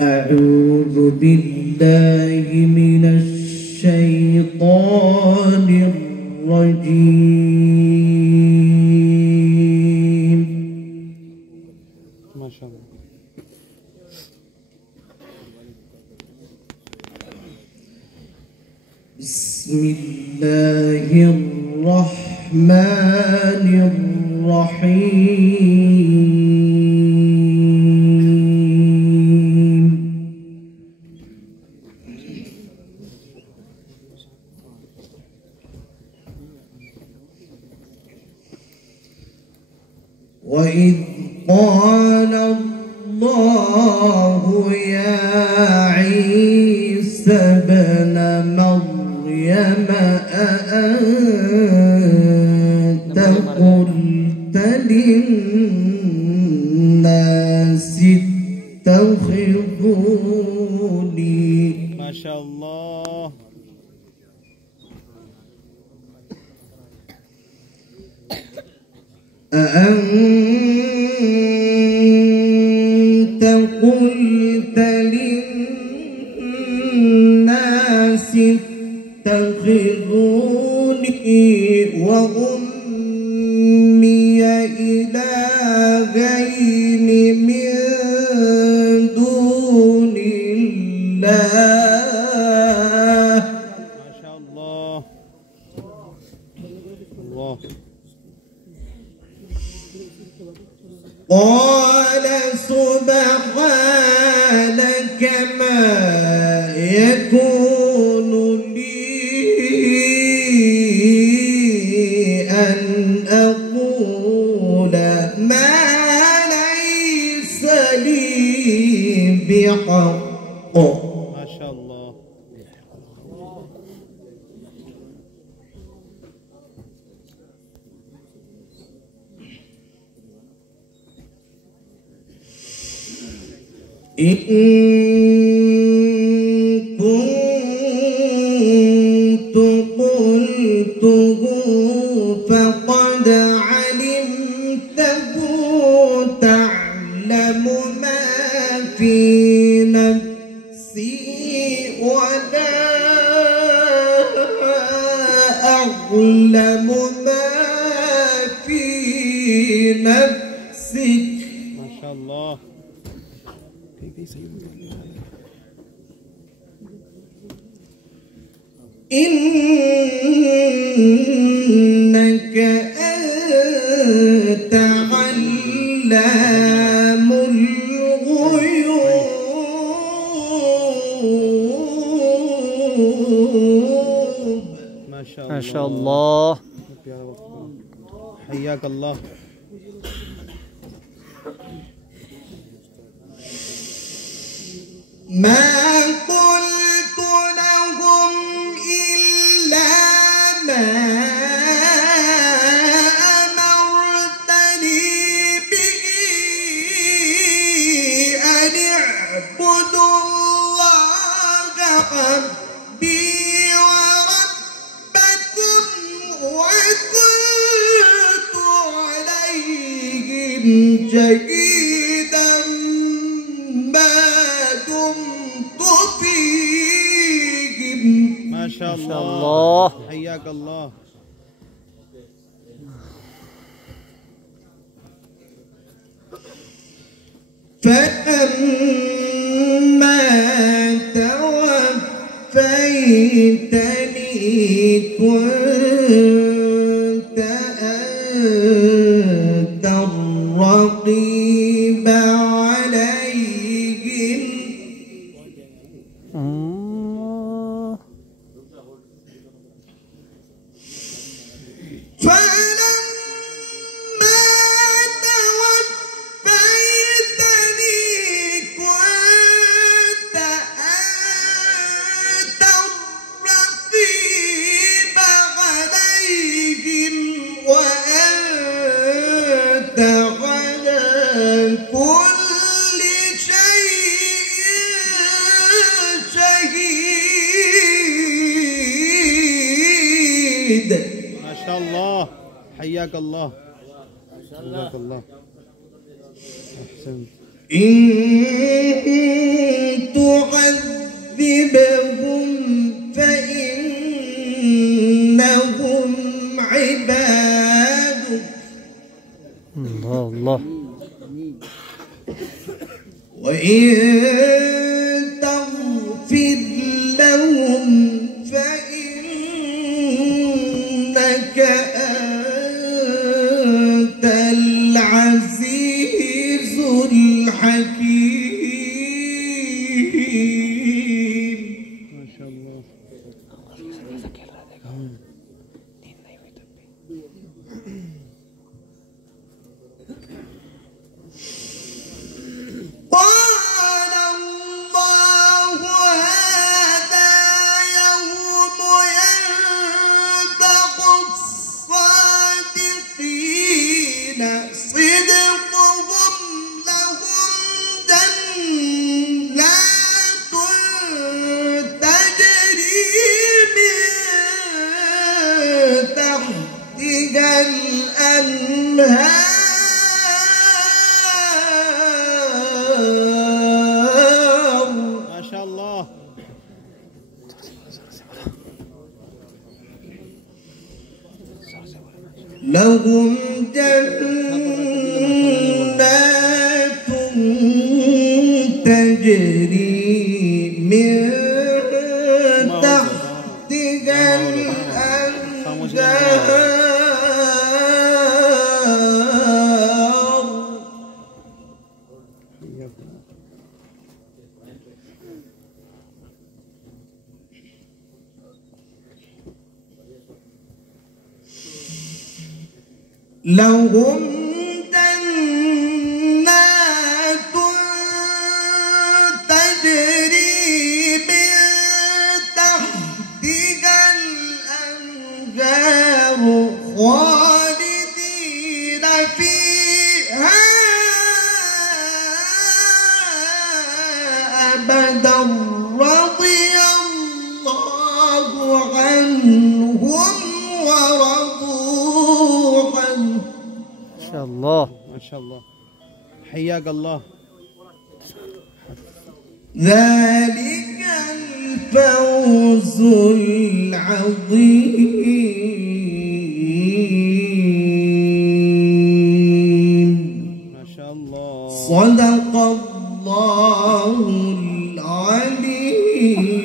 أعوذ بالله من الشيطان الرجيم. ما شاء الله. بسم الله الرحمن الرحيم. وإذ قال الله يا عيسى ابن مريم أأنت قلت للناس اتخذوني ما شاء الله. أأنت قلت للناس اتخذوني وأمي إلهين من دون الله. ما شاء الله. الله. قال سبحانك ما يكون لي أن أقول ما ليس لي بحق. ما شاء الله. إن كنت قلته فقد علمته تعلم ما في نفسي ولا أعلم ما في نفسك. ما شاء الله. إنك أنت علام الغيوب. ما شاء الله. ما شاء الله. حياك الله. ما قلت لهم إلا ما أمرتني به أن اعبدوا الله ربي وربكم وكنت عليهم شهيدا ما دمت فيهم. ما شاء ما شاء الله. الله. حياك الله. فلما توفيتني كنت أنت الرقيب عليهم. فلما توفيتني كنت أنت الرقيب عليهم وأنت على كل شيء شهيد. ما شاء الله. حياك الله. جزاك الله. أحسنت. إن وإن تغفر لهم فإنك أنت العزيز الحكيم. ما شاء الله. قال الله هذا يوم ينفع الصادقين صدقهم لهم جنات تجري من تحتها الأنهار ما شاء الله. لهم جنات تجري من تحتها الأنهار لهم جنات تجري من تحتها الأنهار خالدين فيها أبدا رضي الله عنهم ورضوا عنه. ما شاء الله. ما شاء الله. حياك الله. ذلك الفوز العظيم. ما شاء الله. صدق الله العليم